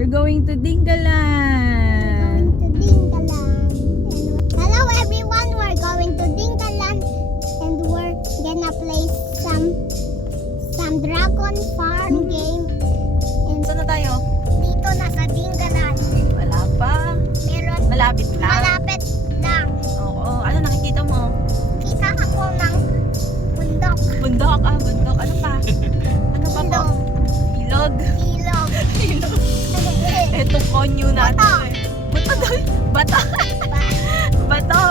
We're going to Dingalan. To Dingaland. Hello everyone, we're going to Dingaland and we're gonna play some dragon farm game. And Saan na tayo? dito na sa Dingaland. Wala pa. Meron Malapit lang. malapit lang. Oo. Ano nakikita mo? Kita ako ng bundok. Bundok. Bundok. Ano pa? Ano pa po? Ilog. Ilog. Ilog. Itong konyo natin. Bato daw. Bato. Bato.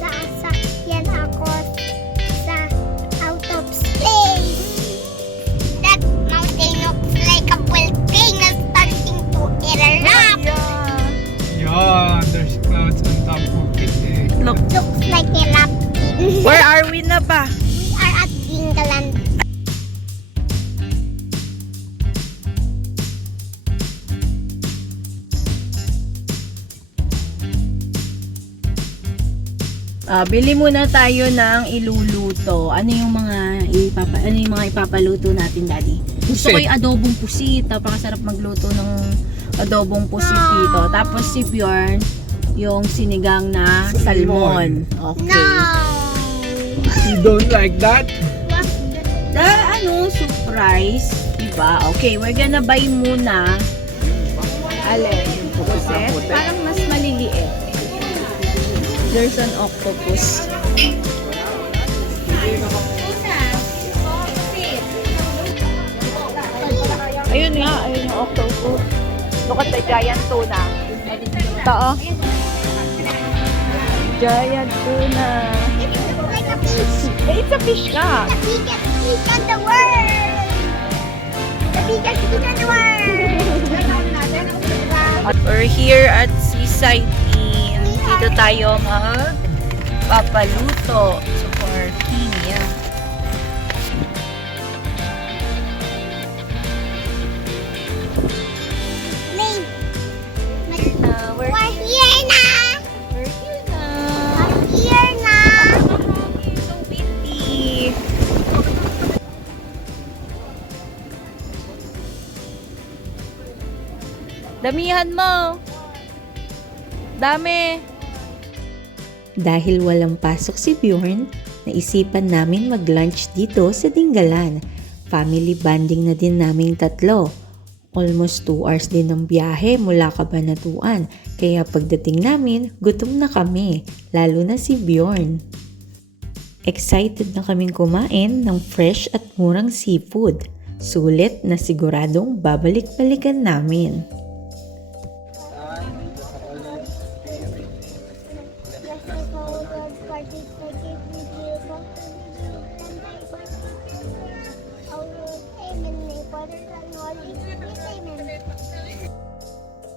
Sasakyan ako sa out of space. That mountain looks like a volcano starting to erupt. Yeah. There's clouds on top of it. Look. Looks like erupting. Where are we na ba? We are at Dingaland. Bili muna tayo ng iluluto. Ano yung mga ipapaluto natin, Daddy? Gusto ko Pusit. yung adobong pusit. Napakasarap magluto ng adobong pusit dito. Tapos si Bjorn, yung sinigang na salmon. Okay. No. You don't like that? What's the Surprise. Diba? Okay, we're gonna buy muna. Alin? Pusit? Parang mas maliliit. There's an octopus. Ayun nga, ayun yung octopus. Look at the giant tuna. Ito oh. Giant tuna. like a fish? Eh, it's a fish nga. The biggest fish in the world. The biggest fish in the world. We're here at Seaside Inn. Dito tayo magpapaluto. So for Kenya. Name. We're We're here na. We're here na. We're here na. It's so windy. Damihan mo. Dami. Dahil walang pasok si Bjorn, naisipan namin mag-lunch dito sa Dingalan. Family bonding na din naming tatlo. Almost 2 hours din ng biyahe mula Cabanatuan, kaya pagdating namin, gutom na kami, lalo na si Bjorn. Excited na kaming kumain ng fresh at murang seafood. Sulit na siguradong babalik-balikan namin.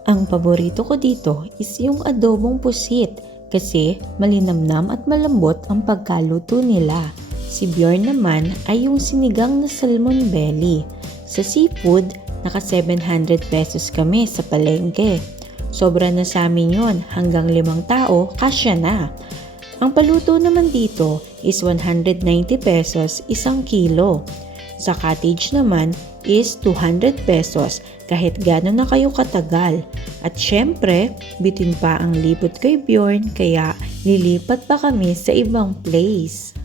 Ang paborito ko dito is yung adobong pusit kasi malinamnam at malambot ang pagkaluto nila. Si Bjorn naman ay yung sinigang na salmon belly. Sa seafood, naka 700 pesos kami sa palengke. Sobra na sa amin yun, hanggang 5 tao, kasya na. Ang paluto naman dito is 190 pesos 1 kilo. Sa cottage naman is 200 pesos kahit gano'n na kayo katagal. At syempre, bitin pa ang lipot kay Bjorn kaya lilipat pa kami sa ibang place.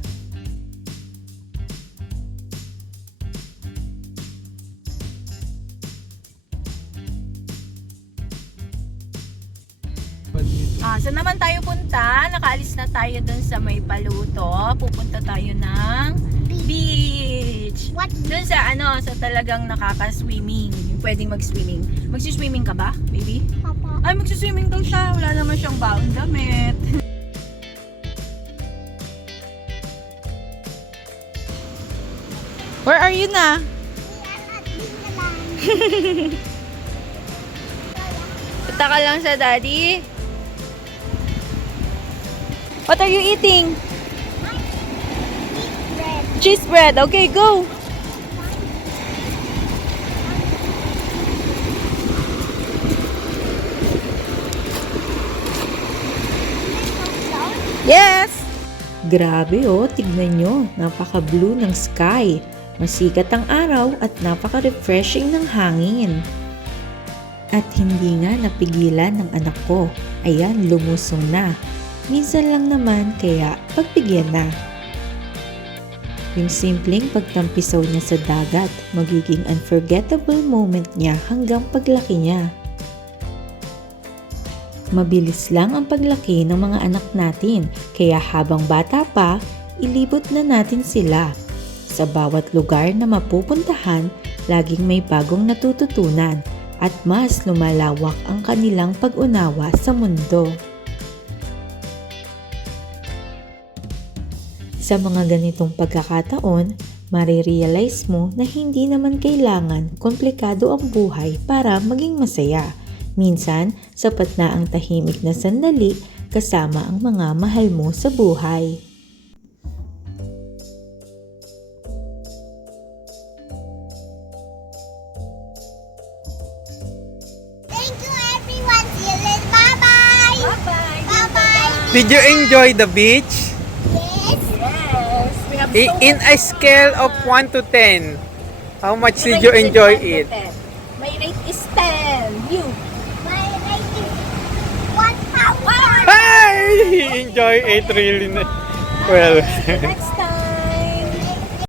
Saan naman tayo punta? Nakaalis na tayo dun sa may paluto. Pupunta tayo ng beach. What? Dun sa sa talagang nakaka-swimming. Yung pwedeng mag-swimming. Magsi-swimming ka ba, baby? Papa. Ay, magsi-swimming daw siya. Wala naman siyang baong damit. Where are you na? We are at Dingaland. Punta ka lang sa daddy. What are you eating? Bread. Cheese bread. Okay, go. Yes. Grabe oh, tignan nyo, napaka-blue ng sky. Masikat ang araw at napaka-refreshing ng hangin. At hindi nga napigilan ng anak ko. Ayan, lumusong na. Minsan lang naman kaya pagbigyan na. Yung simpleng pagtampisaw niya sa dagat, magiging unforgettable moment niya hanggang paglaki niya. Mabilis lang ang paglaki ng mga anak natin, kaya habang bata pa, ilibot na natin sila. Sa bawat lugar na mapupuntahan, laging may bagong natututunan at mas lumalawak ang kanilang pag-unawa sa mundo. Sa mga ganitong pagkakataon, marirealize mo na hindi naman kailangan komplikado ang buhay para maging masaya. Minsan, sapat na ang tahimik na sandali kasama ang mga mahal mo sa buhay. Thank you everyone. See you later. Bye-bye. Bye-bye! Bye-bye. Did you enjoy the beach? Yes. Yes! We have In a scale of 1 to 10, how much did you enjoy it? My rate is 10. You? My rate is 1,000. Hi! Enjoy it really well. Next time.